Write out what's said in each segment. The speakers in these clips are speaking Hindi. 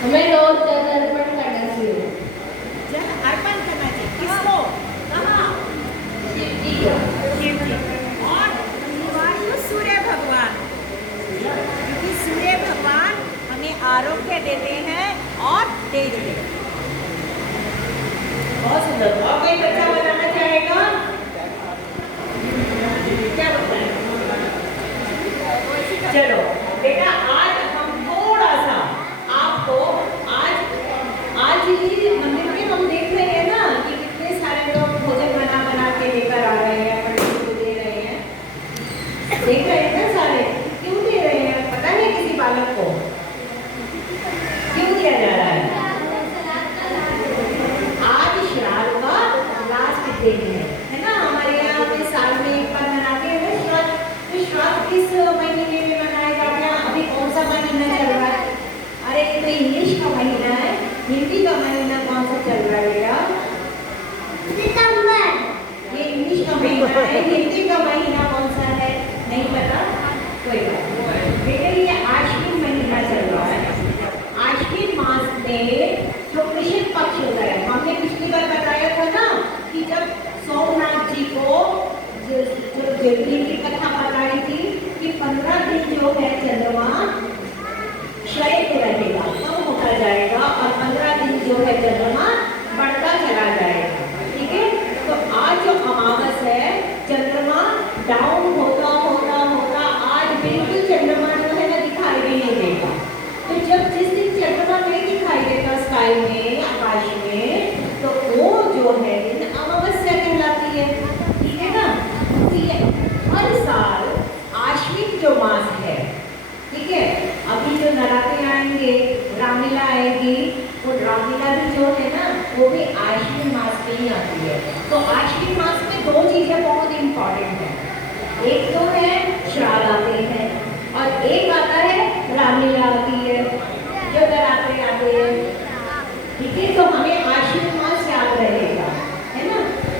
हमें रोज जल अर्पण करना चाहिए। जल अर्पण करना चाहिए किसको? कहाँ? शिव जी को। शिव जी। और वायु सूर्य भगवान, क्योंकि सूर्य भगवान हमें आरोग्य देते हैं और तेज देते हैं। बहुत सुंदर। और कोई बच्चा बताना चाहेगा? क्या बताएं? चलो बेटा, आज हम थोड़ा सा आपको आज ही मंदिर में हम देख रहे हैं ना कि कितने सारे लोग भोजन बना बना के लेकर आ रहे हैं, पंडित को दे रहे हैं, देख रहे हैं ना सारे। क्यों दे रहे हैं पता है किसी बालक को? क्यों दिया जा रहा है? आज श्राद्ध का लास्ट दिन है ना, हमारे यहाँ पे साल में एक बार मनाते हैं ना श्राद्ध। तो श्राद्ध किस महीने में मनाया जाता है? अभी कौन सा महीना चल रहा है? अरे ये तो इंग्लिश का महीना है, हिंदी का महीना कौन सा चल रहा है बेटा? सितंबर। ये इंग्लिश का महीना है, हिंदी का महीना कौन सा है? नहीं पता? कोई बात नहीं बेटा, ये आश्विन महीना चल रहा है। आश्विन मास में जो कृष्ण पक्ष होता है, हमने पिछली बार बताया था ना कि जब सोमनाथ जी को जो दिन की कथा बताई थी कि 15 दिन जो है चंद्रमा क्षय रहेगा, कम होता जाएगा, और 15 दिन जो है चंद्रमा बढ़ता चला जाएगा। ठीक है, तो आज जो अमावस है, चंद्रमा डाउन होता होता होता आज बिल्कुल चंद्रमा जो है ना दिखाई भी नहीं देगा। तो जब जिस दिन चंद्रमा नहीं दिखाई देगा स्काई में, आकाश में, तो वो जो है दिन अमावस्या कहलाती है। ठीक है ना? तो ये हर साल आश्विन जो मास है, ठीक है, अभी जो नवरात्रि आएंगे, रामलीला आएगी, वो रामलीला भी जो है ना वो भी आश्विन मास में ही आती है। तो आश्विन मास में दो चीजें बहुत इंपॉर्टेंट है, एक तो है श्राद्ध आते हैं और एक आता है रामलीला आती है, जो नवरात्रि आते हैं। ठीक है, तो हमें आश्विन मास याद रहेगा, है ना?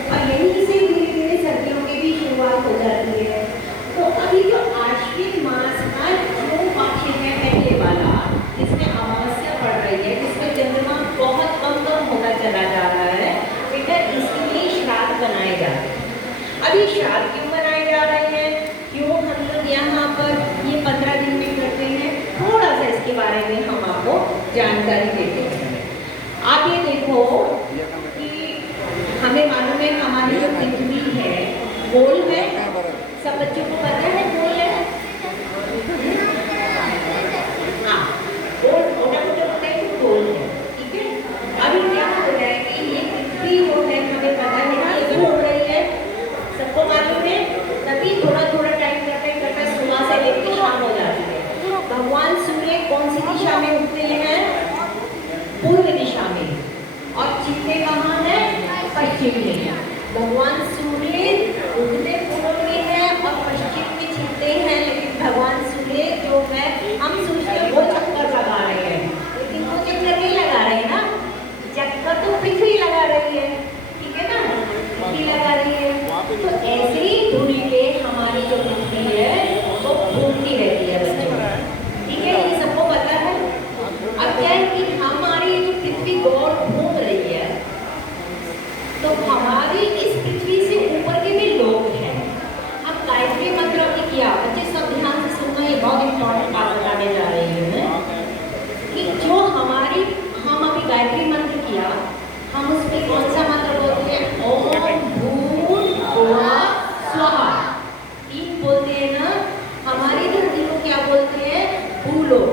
और यहीं से धीरे धीरे सर्दियों की भी शुरुआत हो जाती है। तो अभी जो आश्विन मास का जो पक्ष है पहले वाला, जिसमें अमावस्या पड़ रही है, जिसमें चंद्रमा बहुत कम होता चला जा रहा है, बेटा इसके लिए श्राद्ध बनाए जाते हैं। अभी श्राद्ध क्यों बनाए जा रहे हैं, क्यों हम लोग यहाँ पर ये 15 दिन में करते हैं, थोड़ा सा इसके बारे में हम आपको जानकारी देते हैं। आप ये देखो कि हमें मालूम है हमारी जो पृथ्वी है गोल है, सब बच्चों को पता है गोल है। हाँ, गोल मोटा मोटा होता है तो गोल है। ठीक है, अभी क्या हो रहा है कि ये पृथ्वी जो है हमें पता है कि ये हो रही है, सबको मालूम है, तभी थोड़ा थोड़ा टाइम करते करते सुबह से लेकर शाम हो जाती है। भगवान सूर्य कौन सी दिशा में उगते हैं? पूर्व दिशा में, और छिपते कहाँ है? पश्चिम में। भगवान सूर्य उगते पूर्व में है और पश्चिम में छिपते हैं, लेकिन भगवान सूर्य जो है हम सोचते वो चक्कर लगा रहे हैं, लेकिन वो चक्कर नहीं लगा रहे ना, चक्कर तो पृथ्वी लगा रही है। ठीक है ना, पृथ्वी लगा रही है। तो ऐसे ही धुरी पे हमारी जो पृथ्वी है वो घूमती रहती है बच्चों। ठीक है, ये सबको पता है। अब क्या है कि हमारी जो पृथ्वी गोल घूम रही है, तो हमारी इस पृथ्वी से ऊपर के भी लोग हैं। हम गायत्री मंत्र अभी किया, बच्चे सब ध्यान से सुनना, ये बहुत इंपॉर्टेंट बात बताने जा रही हूँ मैं, कि जो हमारी हम अभी गायत्री मंत्र किया, हम उसमें कौन सा मंत्र बोलते हैं? ओम भूर्भुवः स्वः। तीन बोलते हैं ना, हमारी धरती को क्या बोलते हैं? भूलोक।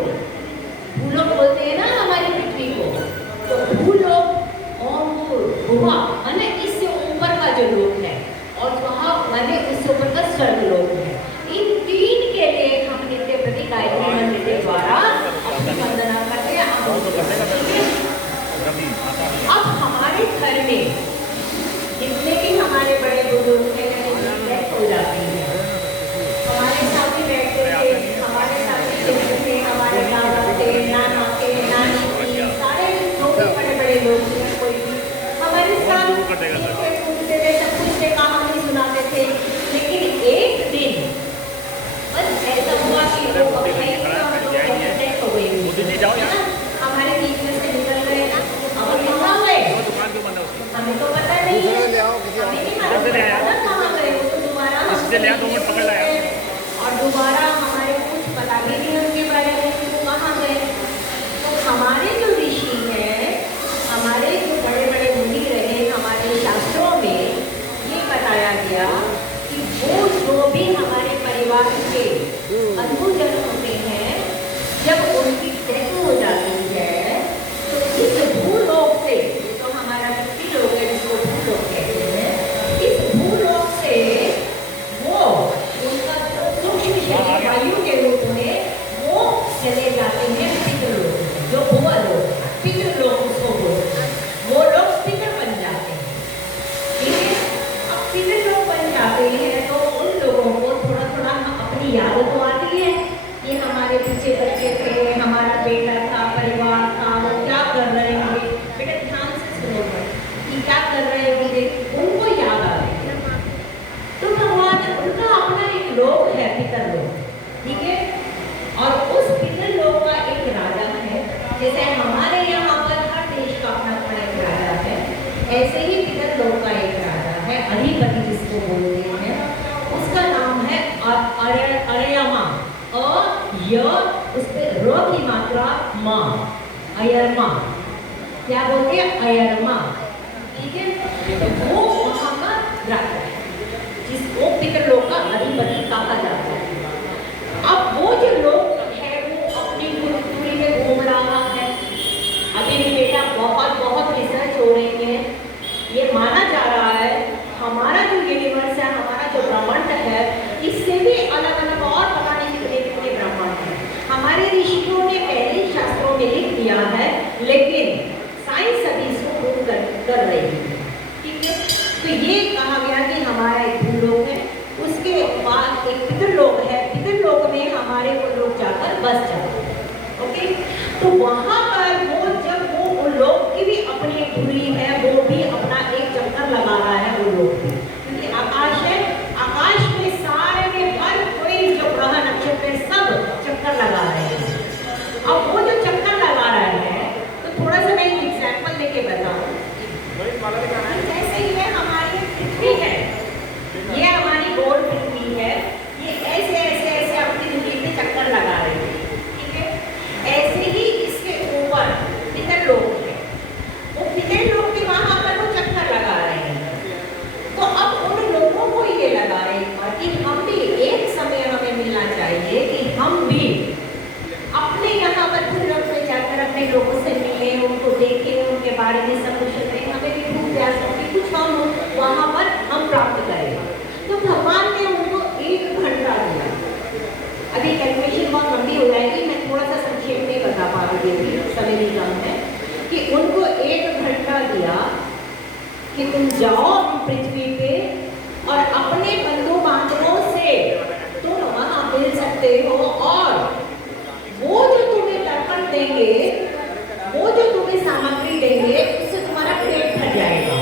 से लिया 2 मिनट पकड़ लाया। और दोबारा हमारे को कुछ पता भी नहीं उनके बारे में कि वो कहाँ गए। तो हमारे जो ऋषि हैं, हमारे जो बड़े बड़े मुनि रहे, हमारे शास्त्रों में ये बताया गया कि वो जो भी हमारे परिवार के बंधुजन होते हैं, जब उनकी डेथ हो जाती है तो इस भूलोक से, तो हमारा पृथ्वी-लोक है जिसको भूलोक कहते हैं, इस भूलोक से वो उनका जो सूक्ष्म शरीर वायु के रूप में वो चले जाते हैं पितृलोक, जो भूलोक, पितृलोक उसको बोलते हैं। वो लोग पितृ बन जाते हैं, ठीक है। अब पितृलोक बन जाते हैं तो उन लोगों को थोड़ा थोड़ा अपनी याद तो आती है कि हमारे पीछे बच्चे थे, हमारा बेटा था, परिवार था, वो क्या कर रहे होंगे। बेटा ध्यान से सुनो कि क्या कर रहे होंगे, उनको याद आ रही है। तो भगवान उनका अपना एक लोक है, पितृलोक, ठीक है। और उस पितृलोक का एक राजा है, जैसे हमारे यहाँ पर हर देश का अपना अपना एक राजा है, ऐसे ही पितृलोक का एक राजा है, अधिपति जिसको बोलते हैं। उसका नाम है अरयमा। उस पे र की मात्रा माँ, अयरमा, क्या बोलते हैं, अयरमा, ठीक है। तो वो वहाँ का राजा है जिसको पितृलोक का अधिपति कहा जाता है। अब वो जो लोग है वो अपनी पूरी में घूम रहा है। अभी भी बेटा बहुत रिसर्च हो रही है, ये माना जा रहा है हमारा जो यूनिवर्स है, हमारा जो ब्रह्मांड है, इससे भी अलग अलग और पता नहीं कितने ब्रह्मांड है। हमारे ऋषियों ने पहले शास्त्रों में लिख दिया है, लेकिन साइंस अभी इसको प्रूव कर रही है, ठीक है। तो ये कहा गया कि हमारा एक भूलोक है, उसके बाद एक पितृलोक है, पितृलोक में हमारे वो लोग जाकर बस जाते हैं, ओके। तो वहाँ पर वो जब वो लोग की भी अपनी एक धुरी है, वो भी अपना एक चक्कर लगा रहा है वो लोग भी, क्योंकि आकाश है, आकाश में सारे में हर कोई जो ग्रह नक्षत्र है सब चक्कर लगा रहे हैं। अब वो जो चक्कर लगा रहे हैं, तो थोड़ा सा मैं एक एग्जाम्पल लेके बताऊँ। जैसे ये हमारी पृथ्वी है, ये हमारी गोल पृथ्वी है, ये ऐसे ऐसे ऐसे अपनी धुरी पे चक्कर लगा रही है, ठीक है। ऐसे ही इसके ऊपर पितृलोक है, वो पितृलोक के वहाँ पर वो चक्कर लगा रहे हैं। तो अब उन लोगों को ये लगा रहे हैं कि हम भी एक समय हमें मिलना चाहिए कि हम भी अपने यहाँ पर भूलोक में जाकर अपने लोगों से मिले, उनको देखें, उनके बारे में सब कुछ सुने, हमें भी भूख प्यास होगी, कुछ हम वहाँ पर हम प्राप्त करें। तो भगवान ने उनको 1 घंटा दिया। अभी कैलकुलेशन बहुत लंबी हो जाएगी, मैं थोड़ा सा संक्षेप में बता पा रही हूँ, समय भी कम है, कि उनको 1 घंटा दिया कि तुम जाओ पृथ्वी पे और अपने बंधु बांधवों से तुम वहाँ मिल सकते हो, और वो जो तुम्हें तर्पण देंगे, वो जो तुम्हें सामग्री देंगे, उससे तुम्हारा पेट भर जाएगा।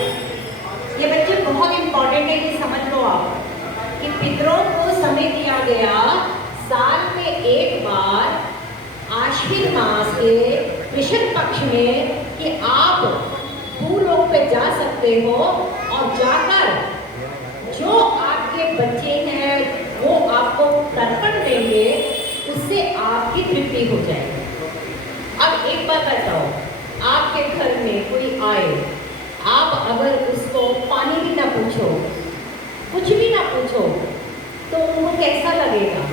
ये बच्चे बहुत इंपॉर्टेंट है, ये समझ लो आप कि पितरों को समय दिया गया साल में एक बार आश्विन मास के कृष्ण पक्ष में कि आप भूलोक पे जा सकते हो और जाकर जो आपके बच्चे हैं वो आपको तर्पण देंगे, उससे आपकी तृप्ति हो जाएगी। अब एक बात बताओ, आपके घर में कोई आए, आप अगर उसको पानी भी ना पूछो, कुछ भी ना पूछो, तो उनको कैसा लगेगा?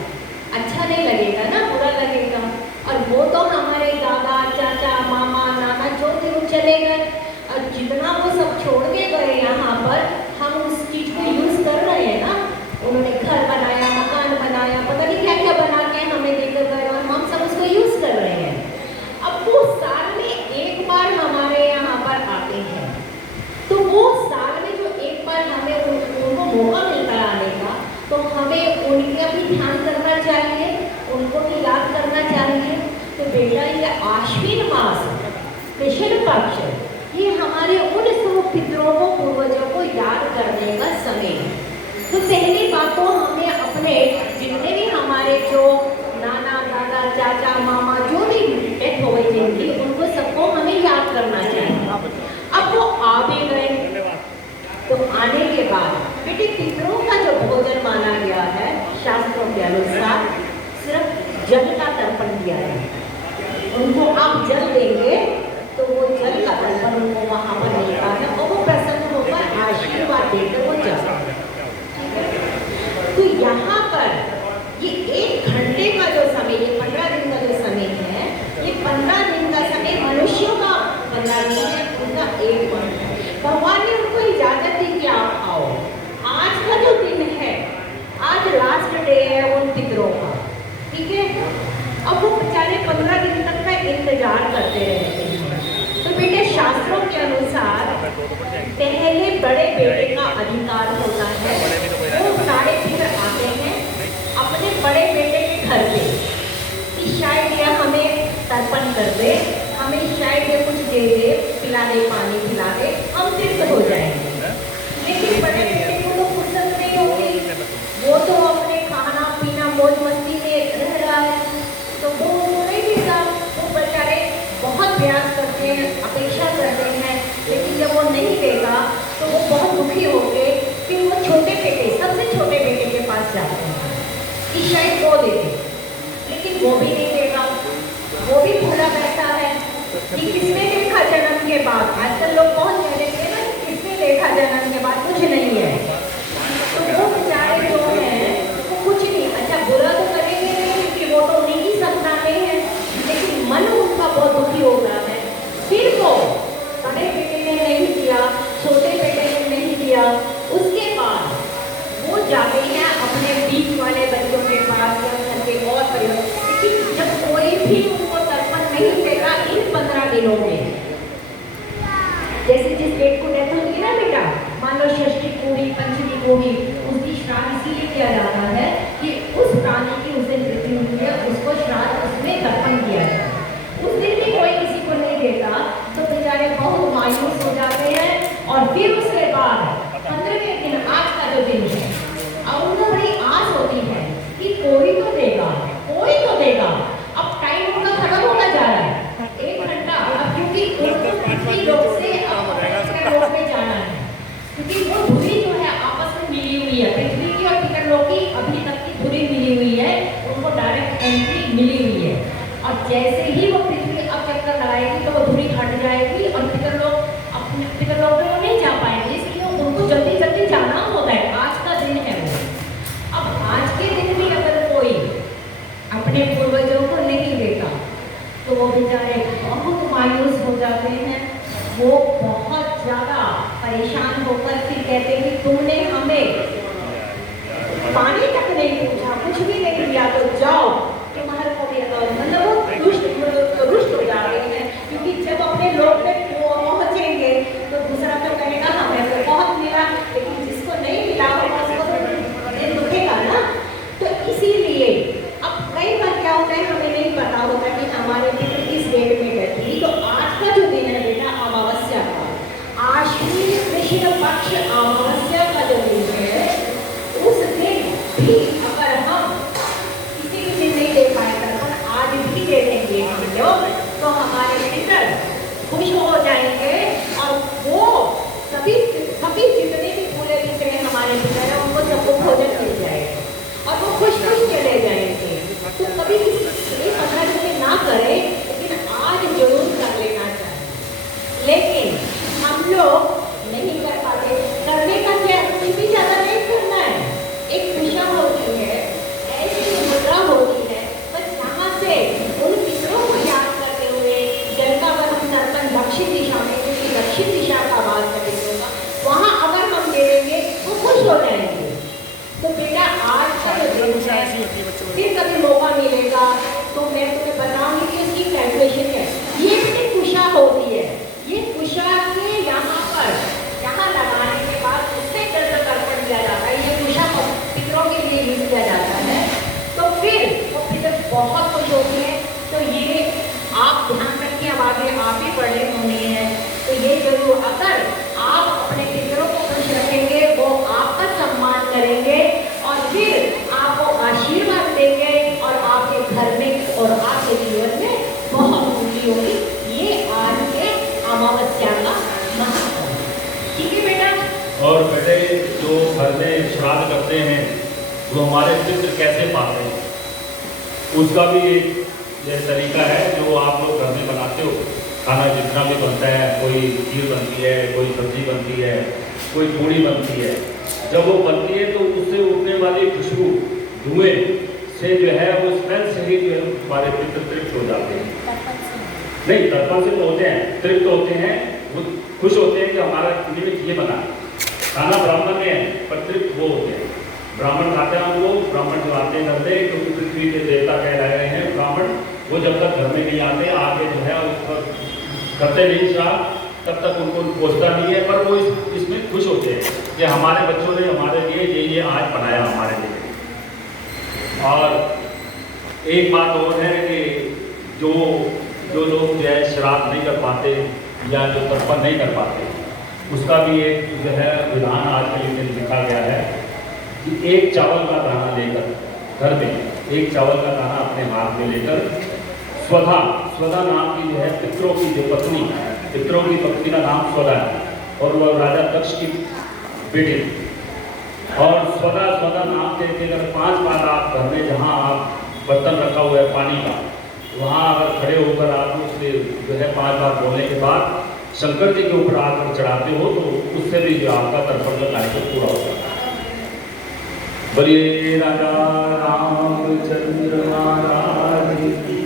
अच्छा नहीं लगेगा ना, बुरा लगेगा। और वो तो हमारे दादा, चाचा, मामा, नाना जो थे वो चले गए, और जितना वो सब छोड़ के गए यहाँ पर, हम उस चीज़ को यूज़ कर रहे हैं ना। उन्होंने घर बनाया, मकान बनाया, पता नहीं क्या क्या बना के हमें देकर गए, और हम सब उसको यूज़ कर रहे हैं। अब वो साल में एक बार हमारे यहाँ पर आते हैं, तो वो साल में जो एक बार हमें उनको मौका मिलता है आने का, तो हमें उनका भी ध्यान करना चाहिए, उनको भी याद करना चाहिए। तो बेटा ये आश्विन मास कृष्ण पक्ष, ये हमारे उन सब पितरों को, पूर्वजों को याद करने का समय है। तो पहली बात तो हमें अपने जितने भी हमारे जो नाना, दादा, चाचा, मामा जो भी डेथ हो गई जिनकी, उनको सबको हमें याद करना चाहिए। अब वो आ भी गए, तो आने के बाद बेटे पितरों का जो भोजन माना गया है शास्त्रों के अनुसार सिर्फ जल का तर्पण किया है। उनको आप जल देंगे तो वो जल का तर्पण उनको वहाँ पर मिलता है और वो प्रसन्न होकर आशीर्वाद देकर वो जाता है। तो यहाँ पर ये 1 घंटे का जो समय, ये 15 दिन का जो समय है, ये 15 दिन का समय मनुष्यों का 15 दिन है, उनका 1 घंटा है। भगवान ने उनको इजाजत दी कि आप आओ। आज का जो दिन है, आज लास्ट डे है उन पितरों का, ठीक है। अब वो बेचारे 15 दिन तक का इंतजार करते रहते हैं। तो बेटे शास्त्रों के अनुसार पहले बड़े बेटे का अधिकार होता है, वो सारे पितर आते हैं अपने बड़े बेटे के घर पे कि शायद ये हमें तर्पण कर दे, हमें शायद ये कुछ दे दे, पिला दे, पानी पिला दे, हम तीर्थ हो जाएंगे। लेकिन बड़े बेटे को तो फुर्सत नहीं होगी, वो तो अपने खाना पीना मौज मस्ती में रह रहा है, तो वो नहीं देगा। वो बेचारे बहुत प्रयास करते हैं, अपेक्षा करते हैं, लेकिन जब वो नहीं देगा तो वो बहुत दुखी होके फिर वो छोटे बेटे, सबसे छोटे बेटे के पास जाते हैं कि शायद वो दे दे, लेकिन वो भी नहीं देगा। वो भी भूला बैठा है कि किसने देखा जन्म के बाद। आजकल लोग बहुत कह देते हैं ना, किसने देखा जन्म के बाद, कुछ नहीं है। तो वो बेचारे जो हैं वो कुछ नहीं, अच्छा बुरा तो करेंगे नहीं क्योंकि वो तो उन्हीं की सपना में है, लेकिन मन उनका बहुत दुखी हो रहा है। फिर वो बड़े बेटे ने नहीं दिया, छोटे बेटे ने नहीं दिया, उसके बाद वो जाते हैं अपने बीच वाले बच्चों के पास या घर के और परिवार, लेकिन जब कोई भी उनको तर्पण नहीं देगा इन 15 दिनों में, जैसे जिस डेट को डेथ होगी ना बेटा, मान लो षष्ठी पूरी, पंचमी पूरी, उसकी श्राद्ध इसीलिए किया जाता है कि उस प्राणी की उस दिन मृत्यु हुई है, उसको श्राद्ध उसमें तर्पण किया जाए। उस दिन भी कोई किसी को नहीं देता तो बेचारे बहुत मायूस हो जाते हैं। और फिर उसके बाद 15वें दिन, आज का जो दिन है, अब उनको बड़ी आस होती है कि कोई तो देगा, कोई तो देगा। अब टाइम उनका खत्म होता जा रहा है, 1 घंटा, अब क्योंकि उनको पृथ्वी लोक से अब पितर लोक में जाना है, क्योंकि वो धुरी जो है आपस में मिली हुई है, पृथ्वी की और पितर लोक की अभी तक की धुरी मिली हुई है, उनको डायरेक्ट एंट्री मिली हुई है। और जैसे ही वो पृथ्वी अब चक्कर लगाएगी तो वो धुरी हट जाएगी और पितर लोक अपने पितर लोक में वो नहीं जा पाएंगे, इसलिए उनको जल्दी जल्दी जाना होता है। आज का दिन है वो। अब आज के दिन भी अगर कोई अपने पूर्वजों को नहीं देता तो वो बेचारे बहुत मायूस हो जाते हैं, वो बहुत ज़्यादा परेशान होकर फिर कहते हैं कि तुमने हमें पानी तक नहीं पूछा, कुछ भी नहीं दिया, तो जाओ तुम्हारे को भी मतलब वो रुष्ट हो जाते हैं। क्योंकि जब अपने लोग में पहुँचेंगे तो दूसरा तो कहेगा हमें तो बहुत मिला, लेकिन जिसको नहीं मिला होगा उसको तो दिल दुखेगा ना। तो इसीलिए अब कई बार क्या होता है, हमें नहीं पता होता कि हमारे पितर किस डेट में गए थी। तो आज का जो दिन है बेटा अमावस्या का, आश्विन कृष्ण पक्ष अमावस्या का जो दिन है, उस दिन भी अगर हम किसी भी दिन नहीं दे पाए तर्पण, आज भी दे देंगे हम लोग, तो हमारे पितर खुश हो जाएंगे और वो सभी जितने भी पूरे पितर हमारे पितर हैं उनको सबको भोजन मिल जाएगा और वो खुश चले जाएंगे। तो कभी किसी 15 दिन में ना करें, लेकिन आज जरूर कर लेना चाहिए। लेकिन हम लोग नहीं कर पाते, करने का क्या, कुछ भी ज़्यादा नहीं करना है। एक दिशा होती है, ऐसी मुद्रा होती है, बस यहाँ से उन पितरों को याद करते हुए जल का अगर हम तर्पण दक्षिण दिशा में, क्योंकि दक्षिण दिशा का आवाज का पितरों का, वहाँ अगर हम दे देंगे तो खुश हो जाएंगे। तो बेटा आज का जो दिन है, फिर कभी मौका मिलेगा तो मैं तुम्हें बताऊंगी कि इसकी कैलकुलेशन है। ये भी कुशा होती है, ये कुशा के यहाँ पर यहाँ लगाने के बाद उससे जल तर्पण दिया जाता है। ये कुशा पितरों के लिए यूज किया जाता है। तो फिर वो पितर बहुत खुश होती है। तो ये आप ध्यान रखिए, अब आगे आप ही पढ़े होने हैं, तो ये जरूर अगर आप अपने पितरों को खुश रखेंगे, वो आपका सम्मान करेंगे और फिर आपको आशीर्वाद देंगे और आपके घर में और आपके जीवन में बहुत खुशी होगी। ये आज के अमावस्या का महत्व, ठीक है बेटा। और बेटे जो घर में श्राद्ध करते करते हैं, वो हमारे पितृ कैसे पाते हैं, उसका भी एक यह तरीका है जो आप लोग घर में बनाते हो। खाना जितना भी बनता है, कोई खीर बनती है, कोई सब्जी बनती है, कोई पूड़ी बनती है, जब वो बनती है तो उससे उठने वाली खुशबू धुएं से जो है वो स्मेल से ही जो है हमारे पितृ तृप्त हो जाते हैं। नहीं, तर्पण से तो होते हैं, तृप्त होते हैं, वो खुश होते हैं कि हमारा निमित्त ये बना। खाना ब्राह्मण में है पर तृप्त वो होते हैं। ब्राह्मण खाते हैं वो ब्राह्मण जो आते हैं घर में, क्योंकि पृथ्वी के देवता कहलाए रहे हैं ब्राह्मण, वो जब तक घर में नहीं आते, आके जो है उस पर करते नहीं श्राद्ध, तब तक उनको पहुँचता नहीं है, पर वो इसमें खुश होते हैं कि हमारे बच्चों ने हमारे लिए ये आज बनाया हमारे लिए। और एक बात और है कि जो लोग जो है श्राद्ध नहीं कर पाते या जो तर्पण नहीं कर पाते, उसका भी एक जो है विधान आज के लिए लिखा गया है कि एक चावल का दाना लेकर घर में, एक चावल का दाना अपने हाथ में लेकर स्वधा नाम की जो है पितरों की जो पत्नी, पितरों की पत्नी का नाम स्वधा है और वह राजा दक्ष की बेटी, और स्वधा नाम से अगर 5 बार आप घर में जहाँ आप बर्तन रखा हुआ है पानी का, वहाँ अगर खड़े होकर आप उससे जो है 5 बार बोलने के बाद शंकर जी के ऊपर आकर चढ़ाते हो तो उससे भी जो आपका तर्पण का कार्यक्रम पूरा हो जाता है। बोलिए राजा रामचंद्र महाराज की।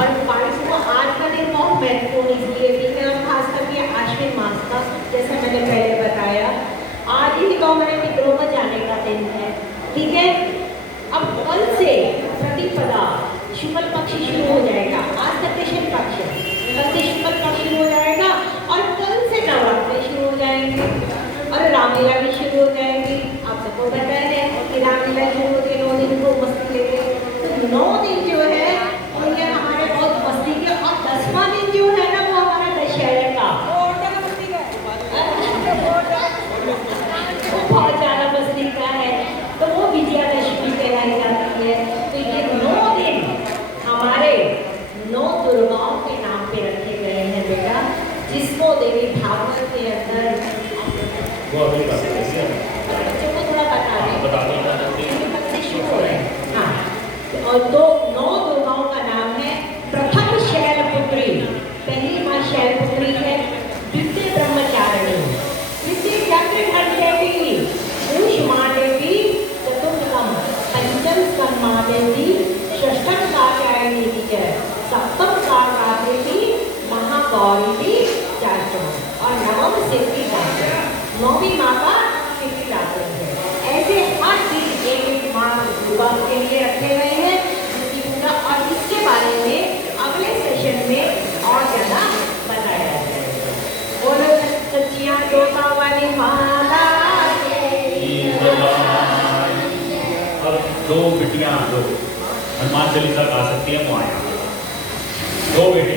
और को आज का दिन बहुत महत्वपूर्ण इसलिए भी है, और खास करके आश्विन मास का, जैसे मैंने पहले बताया, आज ही तो हमारे पितरों में जाने का दिन है। ठीक है, अब कल से प्रतिपदा शुक्ल पक्ष शुरू हो जाएगा। आज तक कृष्ण पक्ष, कल से शुक्ल पक्ष शुरू हो जाएगा और कल से नवरात्रि शुरू हो जाएंगे और रामलीला भी शुरू हो जाएगी। आप सबको पता है कि रामलीला शुरू होते 9 दिन को मस्ती लेते, तो 9 दिन जो है उनके हमारे बहुत मस्ती के, और 10वां दिन जो है ना वो हमारा दशहरा का, बहुत ज़्यादा मस्ती का है, तो वो विजयादशमी कहलाई जाती है। तो ये 9 दिन हमारे 9 दुर्गाओं के नाम पे रखे गए हैं बेटा, जिसको देवी भागवत के अंदर बच्चों को थोड़ा बता दें शुरू हो रहे हैं। हाँ, और तो 9 दुर्गाओं का नाम है। प्रथम शैलपुत्री, पहली माँ शैलपुत्री है, द्वितीय ब्रह्मचारिणी, तृतीय चक्रधर देवी, ऊष्मा देवी, चतुर्थम पंचम स्कंदमा देवी, षष्ठम कात्यायनी विजय, सप्तम काला देवी, महागौरी, चारम और नवम सिद्धिदात्री। 9वीं माँ का सिद्धिदात्री है। ऐसे हर दिन एक माँ दुर्गा के लिए रखे गए हैं जिसकी पूजा, और इसके बारे में अगले सेशन में और ज़्यादा बताया जाएगा। बोलो सच्चियाँ तोता वाली माता। अब 2 बिटियाँ जो हनुमान चालीसा गा सकती हैं वो आया, 2 बेटे